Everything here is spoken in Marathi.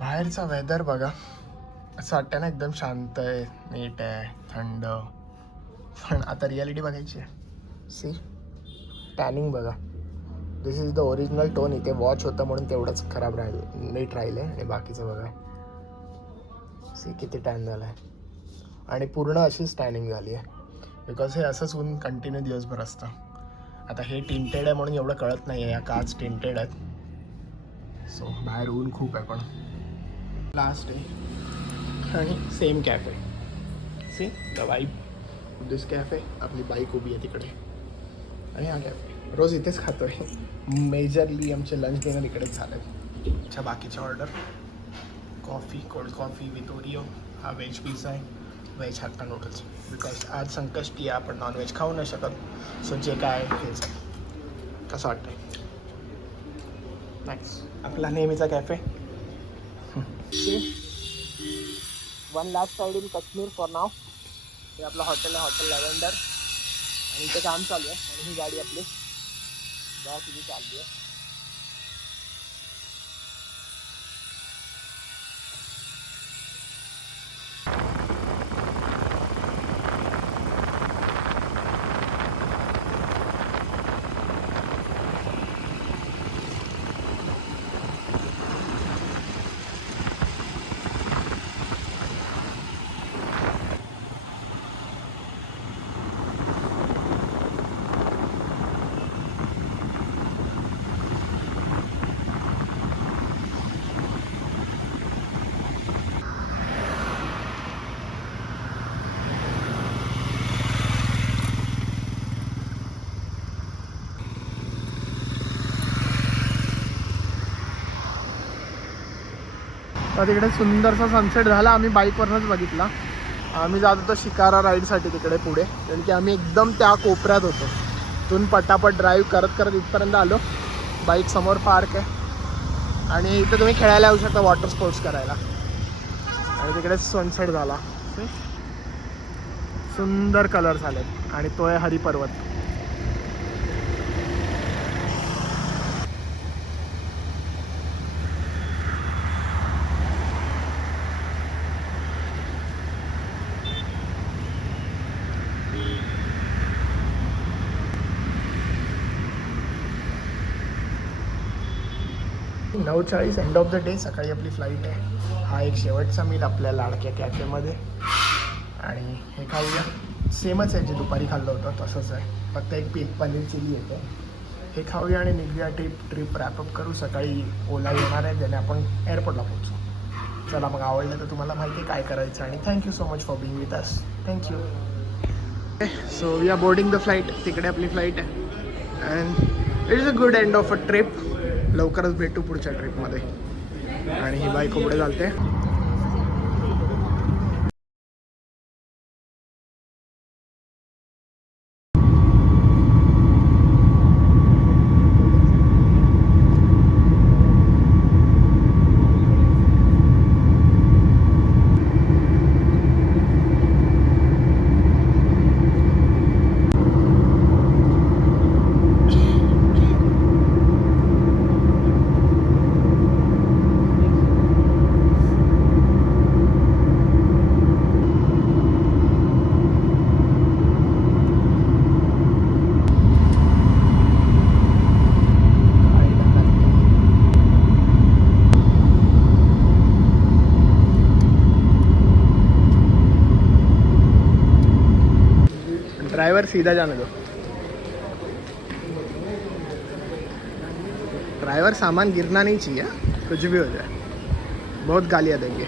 बाहेरचा वेदर बघा, असं वाटतं ना एकदम शांत आहे, नीट आहे, थंड. पण आता रियालिटी बघायची आहे. सी टॅनिंग बघा, दिस इज द ओरिजिनल टोन. इथे वॉच होतं म्हणून तेवढंच खराब राहिलं, नीट राहिलं आहे. आणि बाकीचं बघा, सी किती टॅन झालं आहे. आणि पूर्ण अशीच टॅनिंग झाली आहे, बिकॉज हे असंच ऊन कंटिन्यू दिवसभर असतं. आता हे टिंटेड आहे म्हणून एवढं कळत नाही आहे, या काच टिंटेड आहेत. सो बाहेर ऊन खूप आहे. पण लास्ट आहे आणि same cafe. See the vibe this cafe. आपली बाईक उभी आहे तिकडे आणि हा कॅफे. रोज इथेच खातो आहे. मेजरली आमचे लंच डिनर इकडेच झालं आहे. अच्छा, बाकीच्या order coffee, cold coffee with Oreo. हा व्हेज पिझ्झा आहे, व्हेज हक्का नूडल्स. बिकॉज आज संकष्टी आहे, आपण नॉनव्हेज खाऊ नाही शकत. सो जे काय आहे हेच आहे. कसं वाटतंय? नाईस. आपला नेहमीचा cafe. One last side in Kashmir for now. हे आपलं हॉटेल आहे, हॉटेल लॅव्हेंडर. आणि इथे काम चालू आहे. आणि ही गाडी आपली बघा किती चालली आहे. तर तिकडे सुंदरसा सनसेट झाला. आम्ही बाईकवरनंच बघितला. आम्ही जात होतो शिकारा राईडसाठी तिकडे पुढे, कारण की आम्ही एकदम त्या कोपऱ्यात होतो. तिथून पटापट ड्राईव्ह करत करत इथपर्यंत आलो. बाईक समोर पार्क आहे आणि इथं तुम्ही खेळायला येऊ शकता, वॉटर स्पोर्ट्स करायला. आणि तिकडे सनसेट झाला. सुंदर कलर झाले. आणि तो आहे Hariparbat. . 9:40 end of the day. सकाळी आपली फ्लाईट आहे. हा एक शेवटचा मील आपल्या लाडक्या कॅफेमध्ये. आणि हे खाऊया. सेमच आहे जे दुपारी खाल्लं होतं तसंच आहे, फक्त एक पनीर चिली येते. हे खाऊया आणि निघूया. ट्रिप रॅपअप करू. सकाळी ओला येणार आहे, ज्याने आपण एअरपोर्टला पोहोचू. चला मग, आवडलं तर तुम्हाला माहिती आहे काय करायचं. आणि thank you so much for being with us. Thank you. So we are boarding the flight. तिकडे आपली फ्लाईट आहे. And it is a good end of a trip. लवकरच भेटू पुढच्या ट्रिपमध्ये. आणि ही बाईक पुढे चालते. ड्राइवर सीधा जाने दो. ड्राइवर सामान गिरना नहीं चाहिए, कुछ भी हो जाए. बहुत गालियाँ देंगे.